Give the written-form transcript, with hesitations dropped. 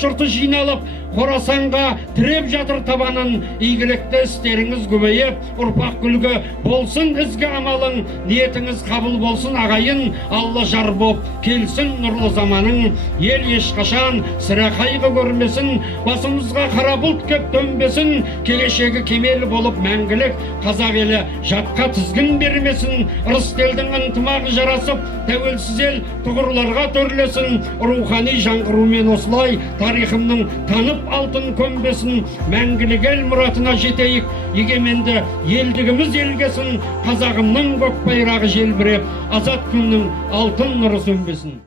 жұрты жиналып, Қорасанға тіреп жатыр табанын. Игілікті істеріңіз көбейіп, ұрпақ күлгі болсын ізгі амалың. Ниетіңіз қабыл болсын ағайын, Алла жар боп келсін нұрлы заманың. Ел ешқашан сірә қайғы көрмесін, басымызға қара бұлт кеп төнбесін. Келешегі кемел болып мәңгілік, қазақ елі жатқа тізгін бермесін. Рысtelдің ынтымағы жарасып, тәуелсіз ел тұғырларға төрлесін. Рухани жаңғырумен осылай тарихымның танып алтын көмбесін. Мәңгілік ел мұратына жетейік, егеменді елдігіміз елгесін. Қазағымның көк байрағы желбіреп, азат күннің алтын нұры сөнбесін.